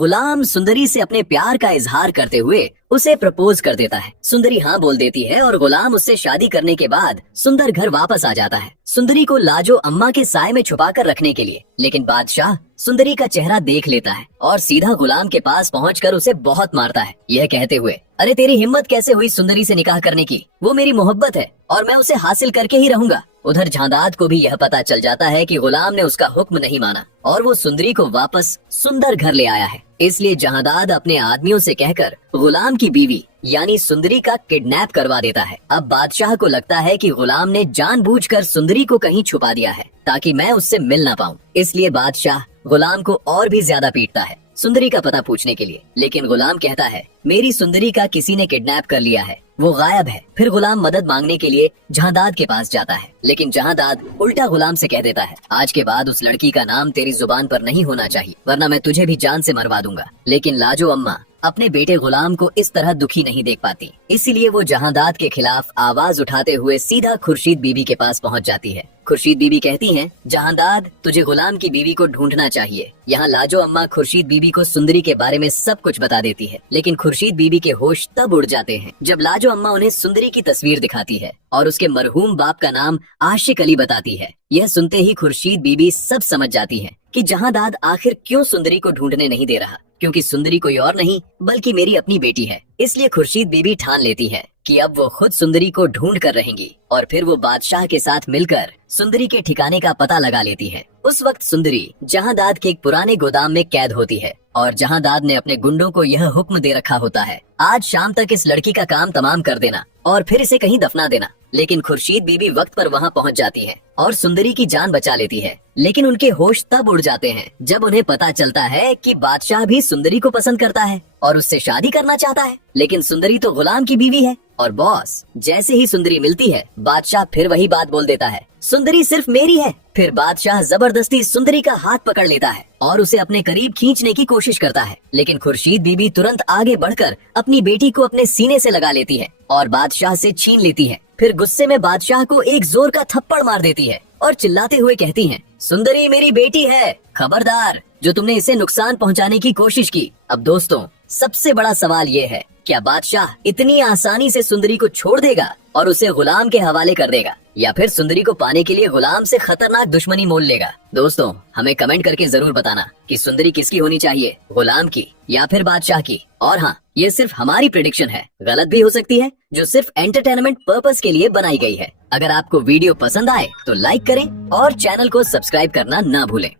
गुलाम सुंदरी से अपने प्यार का इजहार करते हुए उसे प्रपोज कर देता है। सुंदरी हाँ बोल देती है और गुलाम उससे शादी करने के बाद सुंदर घर वापस आ जाता है, सुंदरी को लाजो अम्मा के साए में छुपा कर रखने के लिए। लेकिन बादशाह सुंदरी का चेहरा देख लेता है और सीधा गुलाम के पास पहुंचकर उसे बहुत मारता है, यह कहते हुए, अरे तेरी हिम्मत कैसे हुई सुंदरी से निकाह करने की? वो मेरी मोहब्बत है और मैं उसे हासिल करके ही रहूंगा। उधर झांदाद को भी यह पता चल जाता है कि गुलाम ने उसका हुक्म नहीं माना और वो सुंदरी को वापस सुंदर घर ले आया है। इसलिए जहांदाद अपने आदमियों से कहकर गुलाम की बीवी यानी सुंदरी का किडनैप करवा देता है। अब बादशाह को लगता है कि गुलाम ने जानबूझकर सुंदरी को कहीं छुपा दिया है ताकि मैं उससे मिल ना पाऊं। इसलिए बादशाह गुलाम को और भी ज्यादा पीटता है सुंदरी का पता पूछने के लिए। लेकिन गुलाम कहता है, मेरी सुंदरी का किसी ने किडनैप कर लिया है, वो गायब है। फिर गुलाम मदद मांगने के लिए जहांदाद के पास जाता है, लेकिन जहांदाद उल्टा गुलाम से कह देता है, आज के बाद उस लड़की का नाम तेरी जुबान पर नहीं होना चाहिए, वरना मैं तुझे भी जान से मरवा दूंगा। लेकिन लाजो अम्मा अपने बेटे गुलाम को इस तरह दुखी नहीं देख पाती, इसीलिए वो जहांदाद के खिलाफ आवाज उठाते हुए सीधा खुर्शीद बीबी के पास पहुंच जाती है। खुर्शीद बीबी कहती हैं, जहांदाद तुझे गुलाम की बीवी को ढूंढना चाहिए। यहाँ लाजो अम्मा खुर्शीद बीबी को सुंदरी के बारे में सब कुछ बता देती है, लेकिन खुर्शीद बीबी के होश तब उड़ जाते हैं जब लाजो अम्मा उन्हें सुंदरी की तस्वीर दिखाती है और उसके मरहूम बाप का नाम आशिक अली बताती है। यह सुनते ही खुर्शीद बीबी सब समझ जाती है कि जहांदाद आखिर क्यों सुंदरी को ढूंढने नहीं दे रहा, क्योंकि सुंदरी कोई और नहीं बल्कि मेरी अपनी बेटी है। इसलिए खुर्शीद बीबी ठान लेती है कि अब वो खुद सुंदरी को ढूंढ कर रहेंगी और फिर वो बादशाह के साथ मिलकर सुंदरी के ठिकाने का पता लगा लेती है। उस वक्त सुंदरी जहांदाद के एक पुराने गोदाम में कैद होती है और जहांदाद ने अपने गुंडों को यह हुक्म दे रखा होता है, आज शाम तक इस लड़की का काम तमाम कर देना और फिर इसे कहीं दफना देना। लेकिन खुर्शीद बीबी वक्त पर वहाँ पहुँच जाती है और सुंदरी की जान बचा लेती है। लेकिन उनके होश तब उड़ जाते हैं जब उन्हें पता चलता है कि बादशाह भी सुंदरी को पसंद करता है और उससे शादी करना चाहता है। लेकिन सुंदरी तो गुलाम की बीवी है और बॉस, जैसे ही सुंदरी मिलती है बादशाह फिर वही बात बोल देता है, सुंदरी सिर्फ मेरी है। फिर बादशाह जबरदस्ती सुंदरी का हाथ पकड़ लेता है और उसे अपने करीब खींचने की कोशिश करता है। लेकिन खुर्शीद बीबी तुरंत आगे बढ़कर अपनी बेटी को अपने सीने से लगा लेती है और बादशाह से छीन लेती है। फिर गुस्से में बादशाह को एक जोर का थप्पड़ मार देती है और चिल्लाते हुए कहती है, सुंदरी मेरी बेटी है, खबरदार जो तुमने इसे नुकसान पहुंचाने की कोशिश की। अब दोस्तों, सबसे बड़ा सवाल ये है, क्या बादशाह इतनी आसानी से सुंदरी को छोड़ देगा और उसे गुलाम के हवाले कर देगा, या फिर सुंदरी को पाने के लिए गुलाम से खतरनाक दुश्मनी मोल लेगा? दोस्तों, हमें कमेंट करके जरूर बताना कि सुंदरी किसकी होनी चाहिए, गुलाम की या फिर बादशाह की। और हाँ, ये सिर्फ हमारी प्रेडिक्शन है, गलत भी हो सकती है, जो सिर्फ एंटरटेनमेंट पर्पस के लिए बनाई गई है। अगर आपको वीडियो पसंद आए तो लाइक करें और चैनल को सब्सक्राइब करना ना भूलें।